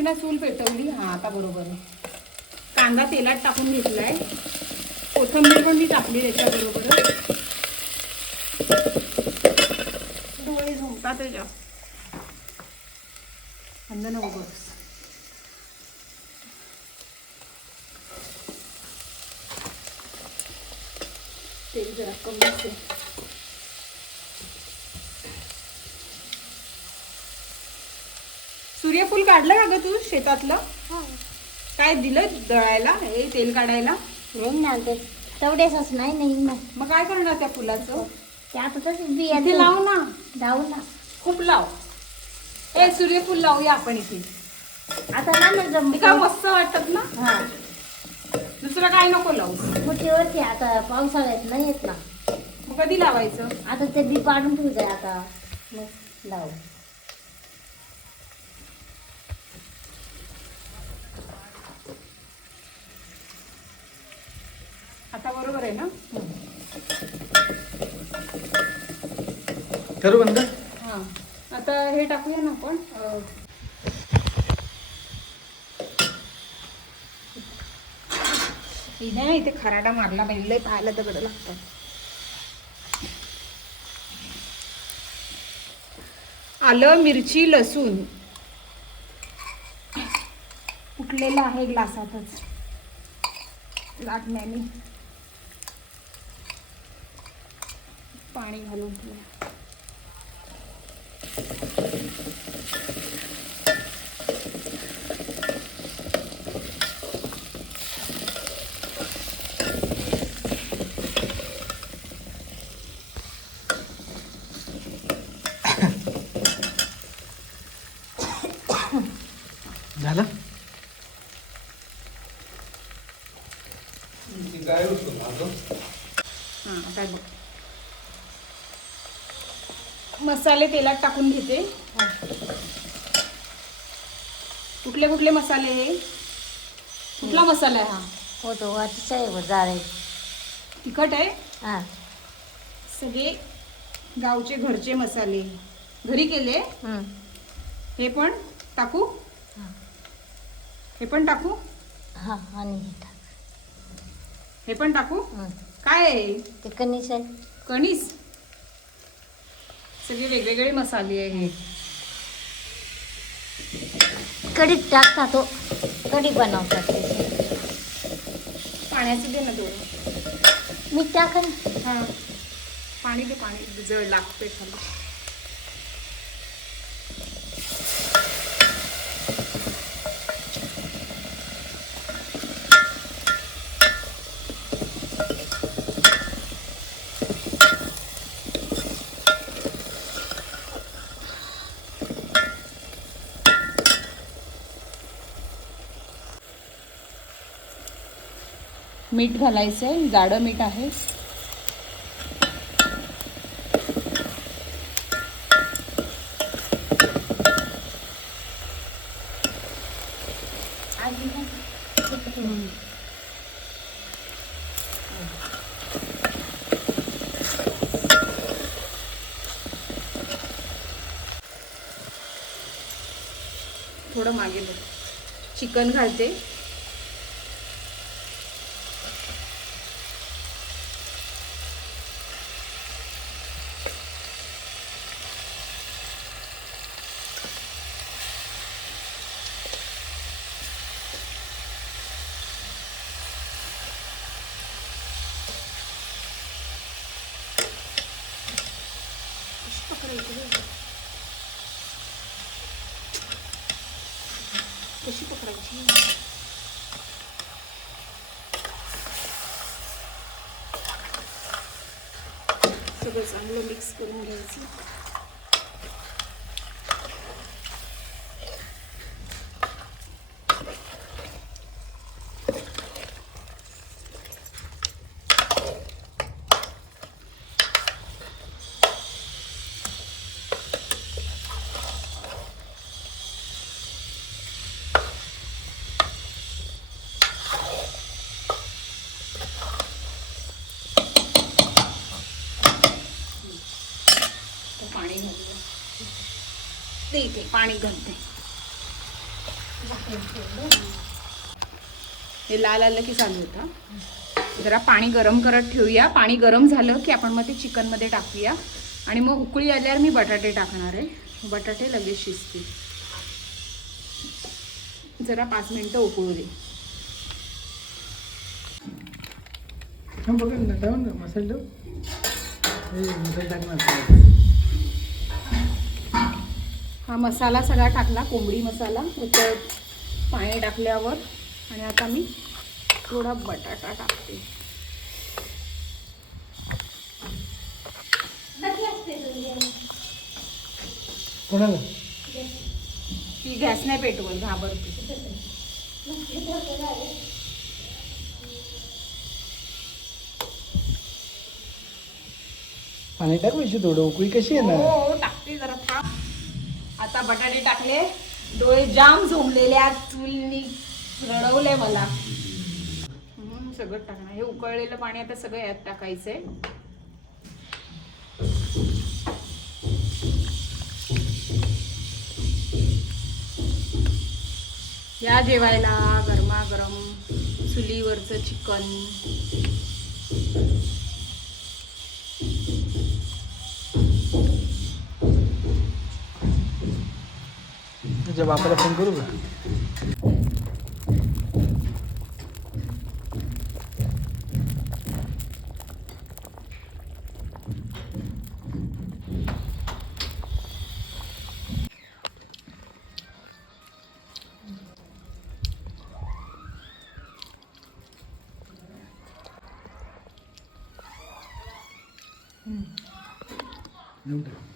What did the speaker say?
तिला चूल पेटवली. हा आता बरोबर आहे. कांदा तेलात टाकून घेतलाय. कोथंबीर पण मी टाकली त्याच्याबरोबर. डोळे झोपतात त्याच्या अंद नको बस तेल जरा कमी असेल. सूर्यफूल काढलं का ग तू शेतातलं? काय दिलं दळायला? हे तेल काढायला? नाही ना ते तेवढेच नाही नाही ना. मग काय करणार त्या फुलाचं? ते आता तसंच बिया इथे लाव ना. लावू ना. खूप लाव. ए सूर्यफूल लावूया आपण इथे. आता ना ते काय मस्त वाटत ना? हा. दुसरं काय नको लावू. मोठीवरती आता पावसाळ्यात नाही येत ना. मग कधी लावायचं? आता ते बी पाडून ठेवू आता. मग लावू. आता बरोबर आहे ना? करू बंद? हा. आता हे टाकूया ना आपण? इथे खराडा मारला पाहिजे लय पाहायला दगड लागतात. आलं मिरची लसूण. कुटलेलं आहे ग्लासातच. लाटण्याने पाणी घालून ठेवूया. झालं हां आता बघ मसाले तेलात टाकून घेते. हा. कुठले कुठले मसाले हे? कुठला मसाला आहे हा? हो तो अतिशय जाळे तिखट आहे? हा. सगळे गावचे घरचे मसाले. घरी केले. हे पण टाकू? हा. हे पण टाकू? हा आणि हे टाक. हे पण टाकू. काय आहे? ते कणीस आहे. कणीस? सगळे वेगवेगळे मसाले आहे हे. कढीत टाकता तो. कढी बनवतात पाण्याचे दे ना थोडं मीठ टाका ना हां. पाणी दे पाणी जळ लागतंय खाली. मीठ घालायचं आहे. जाडं मीठ आहे. थोडं मागे बघ. चिकन घालते. पकडायची गं? कशी पकडायची सगळं चांगलं मिक्स करून घ्यायचं पाणी घालते. हे लाल आलं की चालू होता. जरा पाणी गरम करत ठेवूया. पाणी गरम झालं की आपण मग ते चिकनमध्ये टाकूया. आणि मग उकळी आल्यावर मी बटाटे टाकणार आहे. बटाटे लगेच शिजतील. जरा पाच मिनटं उकळू दे. बघ बघा ना मसाला मसाला टाकणार. मसाला सगळा टाकला कोंबडी मसाला त्याच्यात पाणी टाकल्यावर. आणि आता मी थोडा बटाटा टाकते. ती गॅस नाही पेटवल घाबरते. पाणी टाकवायची थोडं उकळी कशी आहे ना हो टाकते जरा थांब. आता बटाटे टाकले. डोळे जाम झोंबलेले आज चुलनी रडवलंय मला. म्हणून सगळं टाकणार. हे उकळलेलं पाणी आता सगळं यात टाकायचंय. या जेवायला गरमागरम चुलीवरचं चिकन. तुझ्या बापाला फोन करू का देऊन टाक.